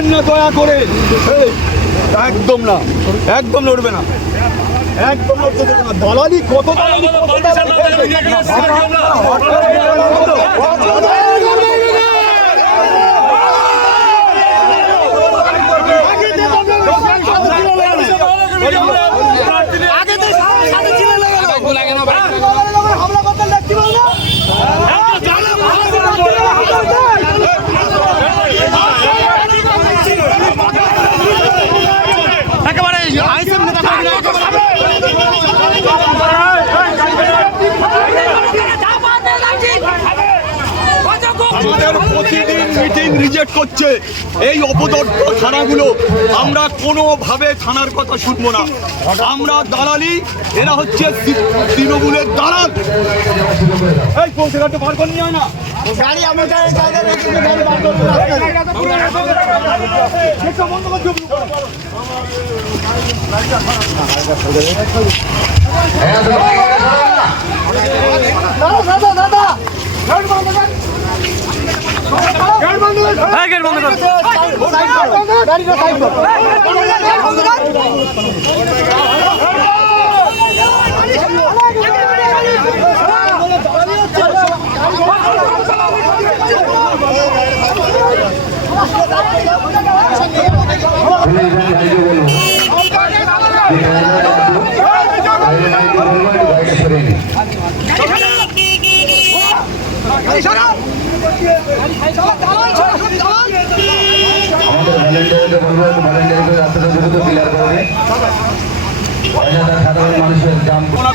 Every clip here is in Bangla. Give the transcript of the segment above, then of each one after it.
লড়বেন না দয়া করে, একদম না, একদম লড়বে না, একদম লড়তে দেবে না। দালালি কত আমাদের প্রতিদিন মিটিং রিজেক্ট করছে এই অপদর্থ থানাগুলো। আমরা কোনোভাবে থানার কথা শুনবো না। আমরা দালালি, এরা হচ্ছে তৃণমূলের দালাল। এই পৌঁছেঘাটে বার করে নিয়ে হয় না গাড়ি, আমরা গাড়ি বার করবো।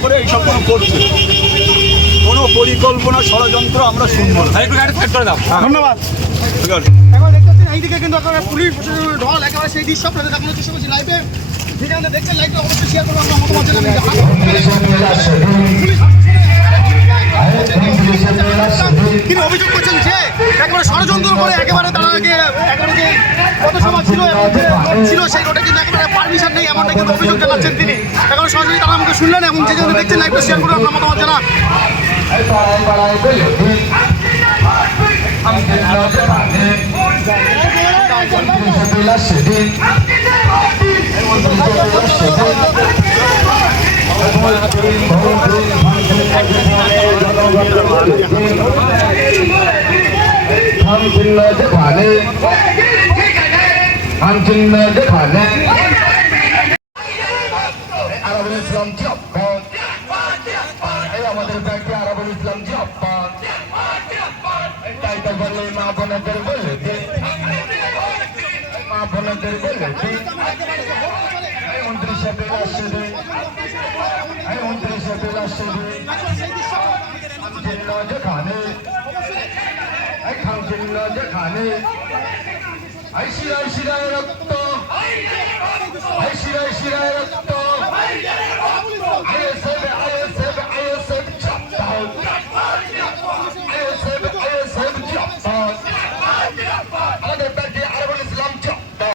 করে এইসব কোনো করছে, কোনো পরিকল্পনা ষড়যন্ত্র আমরা শুনবো না। ধন্যবাদ। এইদিকে কিন্তু পুলিশ প্রশাসনের ঢল একেবারে সেই দৃশ্য আপনাদের দেখানোর চেষ্টা করছি লাইভে। যেটা দেখছেন লাইভে অবশ্যই শেয়ার করবো আমরা মতামত জানাবেন। তিনি অভিযোগ করছেন যে একেবারে ষড়যন্ত্র করে একেবারে তারা একেবারে যে কত সময় ছিল ছিল সেই রোডে কিন্তু একেবারে পারমিশন নেই, এমনটা কিন্তু অভিযোগ জানাচ্ছেন তিনি। একেবারে সরাসরি তারা আমাকে শুনলেন এবং যে জন্য দেখছেন লাইভটা শেয়ার করে আপনার মতামত জানান। আরবুল ইসলাম জিয়াবাদ, আমাদের ব্যাংকে আরবুল ইসলাম জিয়াবাদ, তাই তো বলে মা বোনদের বলে দে, মা বোনদের বলে দে, 29 এপ্রিল আসছে দে, 29 এপ্রিল আসছে দে, যেখানে খামচিল্লা যেখানে শিরায় শিরায় রক্ত, শিরায় শিরায় রক্ত,